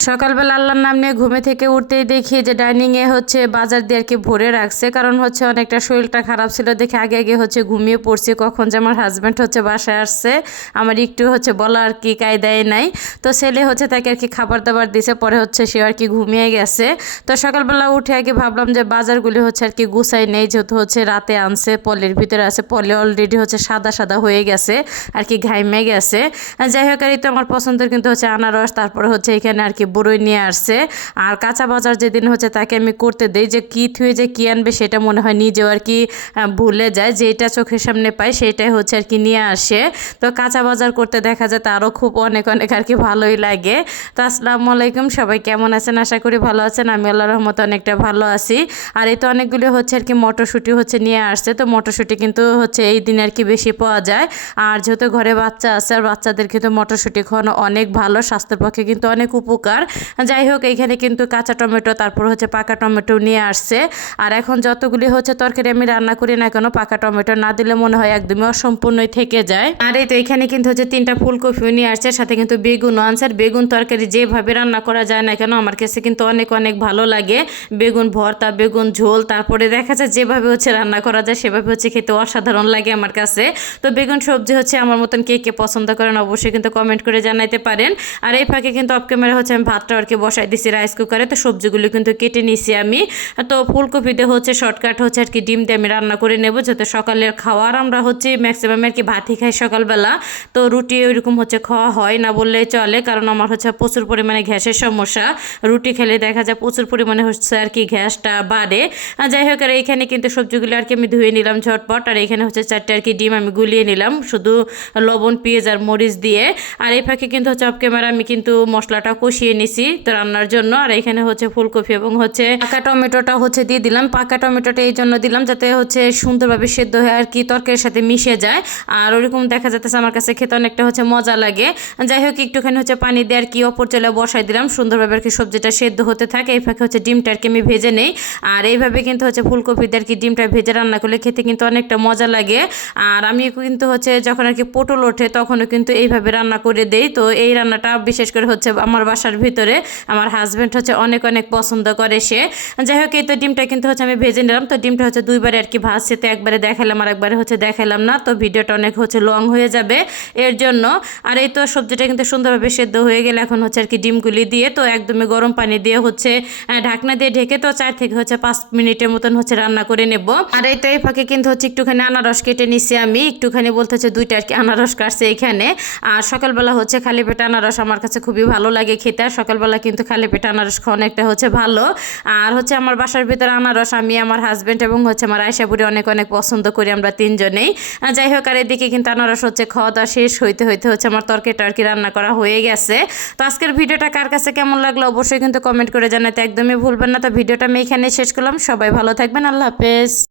সকালবেলা আল্লাহর নাম নিয়ে ঘুমে থেকে উঠতেই দেখি যে ডাইনিংয়ে হচ্ছে বাজার দিয়ে আর কি ভরে রাখছে। কারণ হচ্ছে অনেকটা শরীরটা খারাপ ছিল দেখে আগে আগে হচ্ছে ঘুমিয়ে পড়ছি, কখন যে আমার হাজব্যান্ড হচ্ছে বাসায় আসছে, আমার একটু হচ্ছে বলা আর কি কায়দায় নাই। তো ছেলে হচ্ছে তাকে আর কি খাবার দাবার দিছে, পরে হচ্ছে সে আর কি ঘুমিয়ে গেছে। তো সকালবেলা উঠে আগে ভাবলাম যে বাজারগুলি হচ্ছে আর কি গুছাই নেই, যেহেতু হচ্ছে রাতে আনছে, পলের ভিতরে আছে, পলে অলরেডি হচ্ছে সাদা সাদা হয়ে গেছে, আর কি ঘাইমে গেছে। যাই হোক, আর তো আমার পছন্দের কিন্তু হচ্ছে আনারস, তারপরে হচ্ছে এখানে আর কি বড়ই নিয়ে আসছে। আর কাঁচা বাজার যেদিন হচ্ছে তাকে আমি করতে দেই যে কী থুয়ে যে কী আনবে সেটা মনে হয় নিজেও আর কি ভুলে যায়। যেটা চোখের সামনে পায় সেটাই হচ্ছে আর কি নিয়ে আসে। তো কাঁচা বাজার করতে দেখা যায় তারও খুব অনেক অনেক আর কি ভালোই লাগে। তো আসসালামু আলাইকুম, সবাই কেমন আছেন? আশা করি ভালো আছেন। আমি আল্লাহ রহমত অনেকটা ভালো আছি। আর এই তো অনেকগুলো হচ্ছে আর কি মটরশুঁটি হচ্ছে নিয়ে আসছে। তো মটরশুঁটি কিন্তু হচ্ছে এই দিন আর কি বেশি পাওয়া যায়। আর যেহেতু ঘরে বাচ্চা আছে, আর বাচ্চাদের কিন্তু মটরশুঁটি খাওয়ানো অনেক ভালো, স্বাস্থ্যের পক্ষে কিন্তু অনেক উপকার। যাই হোক এইখানে কিন্তু কাঁচা টমেটো, তারপর হচ্ছে পাকা টমেটো নিয়ে আসছে। আর এখন যতগুলি হচ্ছে তরকারি আমি রান্না করি না কেন, পাকা টমেটো না দিলে মনে হয় একদমই অসম্পূর্ণই থেকে যায়। আর এই তো এখানে কিন্তু হচ্ছে তিনটা ফুলকপিও নিয়ে আসছে, সাথে কিন্তু বেগুনও আনছে। বেগুন তরকারি যেভাবে রান্না করা যায় না কেন, আমার কাছে কিন্তু অনেক অনেক ভালো লাগে। বেগুন ভর্তা, বেগুন ঝোল, তারপরে দেখা যায় যেভাবে হচ্ছে রান্না করা যায়, সেভাবে হচ্ছে খেতে অসাধারণ লাগে আমার কাছে। তো বেগুন সবজি হচ্ছে আমার মতন কে কে পছন্দ করেন, অবশ্যই কিন্তু কমেন্ট করে জানাইতে পারেন। আর এই ফাঁকে কিন্তু অফ ক্যামেরা হচ্ছে আমি ভাতটা আর কি বসাই দিছি রাইস কুকারে তো সবজিগুলো কিন্তু কেটে নিছি আমি। তো ফুলকপিতে হচ্ছে শর্টকাট হচ্ছে আর কি ডিম দিয়ে আমি রান্না করে নেব যাতে সকালের খাওয়ার আমরা হচ্ছে ম্যাক্সিমাম আর কি ভাতই খাই সকালবেলা। তো রুটি ওইরকম হচ্ছে খাওয়া হয় না বললে চলে, কারণ আমার হচ্ছে প্রচুর পরিমাণে গ্যাসের সমস্যা। রুটি খেলে দেখা যায় প্রচুর পরিমাণে হচ্ছে আর কি গ্যাসটা বাড়ে। যাই হোক, আর এইখানে কিন্তু সবজিগুলো আর কি আমি ধুয়ে নিলাম ঝটপট। আর এখানে হচ্ছে চারটে আর কি ডিম আমি গুলিয়ে নিলাম, শুধু লবণ, পেঁয়াজ আর মরিচ দিয়ে। আর এই ফাঁকে কিন্তু হচ্ছে অফ ক্যামেরা আমি কিন্তু মশলাটা কষিয়ে নিছি তো রান্নার জন্য। আর এখানে হচ্ছে ফুলকপি এবং হচ্ছে পাকা টমেটোটা হচ্ছে দিয়ে দিলাম। পাকা টমেটোটা এই জন্য দিলাম যাতে হচ্ছে সুন্দরভাবে সেদ্ধ হয়ে আর কি তরকারির সাথে মিশে যায়। আর ওরকম দেখা যাচ্ছে আমার কাছে খেতে অনেকটা হচ্ছে মজা লাগে। যাই হোক, একটুখানি হচ্ছে পানি দিয়ে আর কি অপর চলে বসাই দিলাম। সুন্দরভাবে আর কি সবজিটা সেদ্ধ হতে থাকে। এই ফাঁকে হচ্ছে ডিমটা আর কি আমি ভেজে নেই। আর এইভাবে কিন্তু হচ্ছে ফুলকপি দিয়ে আর কি ডিমটা ভেজে রান্না করলে খেতে কিন্তু অনেকটা মজা লাগে। আর আমি কিন্তু হচ্ছে যখন আর কি পটল ওঠে তখনও কিন্তু এইভাবে রান্না করে দেই। তো এই রান্নাটা বিশেষ করে হচ্ছে আমার বাসার ভিতরে আমার হাজব্যান্ড হচ্ছে অনেক অনেক পছন্দ করে সে। যাই হোক, এই তো ডিমটা কিন্তু হচ্ছে আমি ভেজে নিলাম। তো ডিমটা হচ্ছে দুইবারে আর কি ভাজছে, তো একবারে দেখালাম আর একবারে হচ্ছে দেখালাম না। তো ভিডিওটা অনেক হচ্ছে লং হয়ে যাবে এর জন্য। আর এই তো সবজিটা কিন্তু সুন্দরভাবে সেদ্ধ হয়ে গেলে এখন হচ্ছে আর কি ডিমগুলি দিয়ে, তো একদমই গরম পানি দিয়ে হচ্ছে ঢাকনা দিয়ে ঢেকে তো চার থেকে হচ্ছে পাঁচ মিনিটের মতন হচ্ছে রান্না করে নেব। আর এই তো এই ফাঁকে কিন্তু হচ্ছে একটুখানি আনারস কেটে নিছি আমি। একটুখানি বলতে হচ্ছে দুইটা আর কি আনারস কাটছে এখানে। আর সকালবেলা হচ্ছে খালি পেটে আনারস আমার কাছে খুবই ভালো লাগে খেতে। আর সকালবেলা কিন্তু খালি পেটে আনারস খাওয়া অনেকটা হচ্ছে ভালো। আর হচ্ছে আমার বাসার ভিতরে আনারস আমি, আমার হাজব্যান্ড এবং হচ্ছে আমার আয়সা বুড়ি অনেক অনেক পছন্দ করি আমরা তিনজনেই। যাই হোক, আর এদিকে কিন্তু আনারস হচ্ছে খাওয়া দাওয়া শেষ হইতে হইতে হচ্ছে আমার তরকারিটা আর কি রান্না করা হয়ে গেছে। তো আজকের ভিডিওটা কার কাছে কেমন লাগল অবশ্যই কিন্তু কমেন্ট করে জানাতে একদমই ভুলবেন না। তো ভিডিওটা আমি এখানে শেষ করলাম। সবাই ভালো থাকবেন। আল্লাহ হাফেজ।